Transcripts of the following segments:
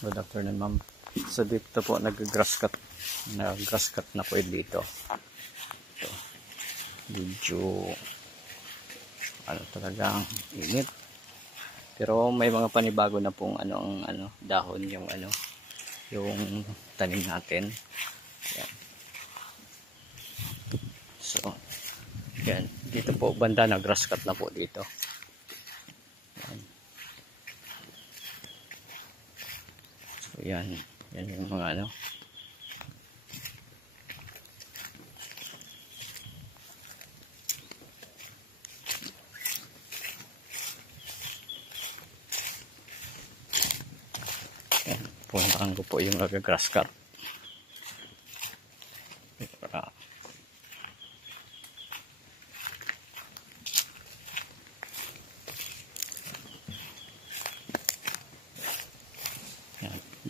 Good afternoon, ma'am. So dito po nag-grass cut na po dito. Ito. Medyo talagang init. Pero may mga panibago na pong dahon yung yung tanim natin. Yan. So yan, dito po banda na grass cut na po dito. Yan, yan yung mga yan, puntahan ko po yung grass cut para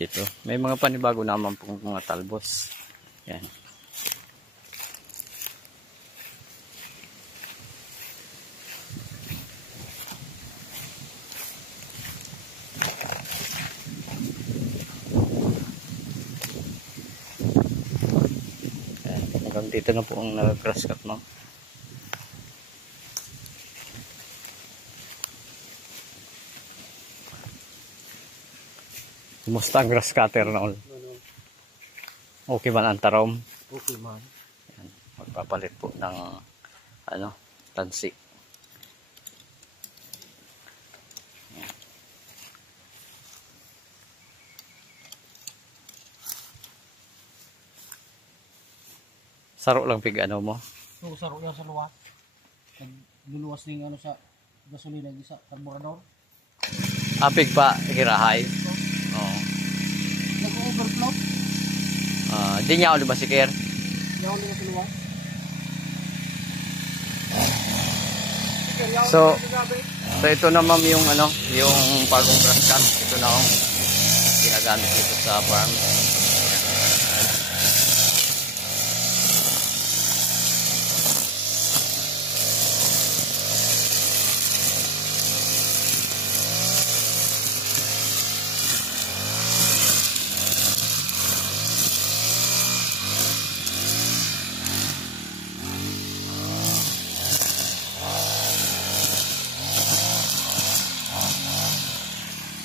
dito. May mga panibago naman pong mga talbos. Yan. Yan. Hanggang dito na po ang nag-grass cut mo. Kumusta ang grass cutter na all? Okay man ang tarom? Okay man. Yan. Magpapalit po ng tansi. Yan. Saro lang pig mo? So, saro yan sa luwas. Luluwas ng sa gasolina sa carburetor. Apig pa, hirahay. Oo. Nag-overflow. Di niya ako ba si Kier? Yaw nila sa luwas. So ito na ma'am yung yung bagong grass cut. Ito na ang ginagamit dito sa farm.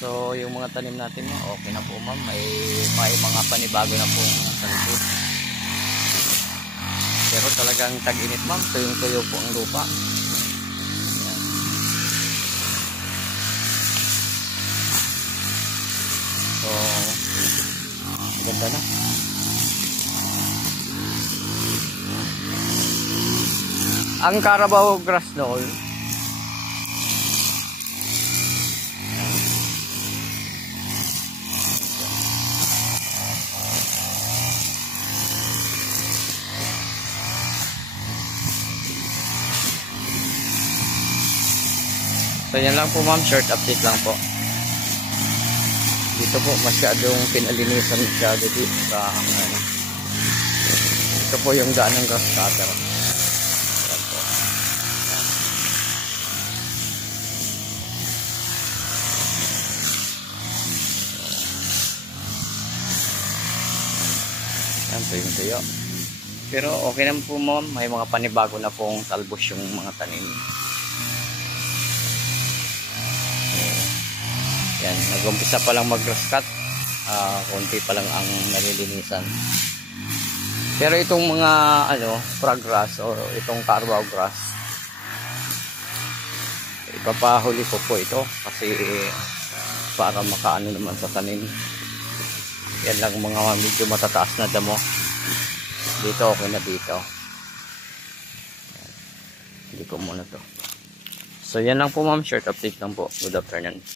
So yung mga tanim natin okay na po ma'am, may mga panibago na pong talbos. Pero talagang tag-init ma'am, tuyong-tuyo po ang lupa. Ayan. So ganda na. Ang Carabao grass knoll, so yan lang po ma'am, short update lang po. Dito po masyadong pinalinisan masyado dito sa ito po yung daan ng grass cutter. Yan po. Yan po yung tuyo. Pero okay naman po ma'am, may mga panibago na pong talbos yung mga tanim. Yan, nag-umpisa pa lang mag-grass cut. Konti pa lang ang nalilinisan. Pero itong mga fragrass o itong Carabao grass, ipapahuli ko po ito kasi para makaano naman sa tanim. Yan lang mga medyo matataas na damo. Dito okay na dito. Hindi ko muna to. So yan lang po ma'am, short update lang po. Good afternoon.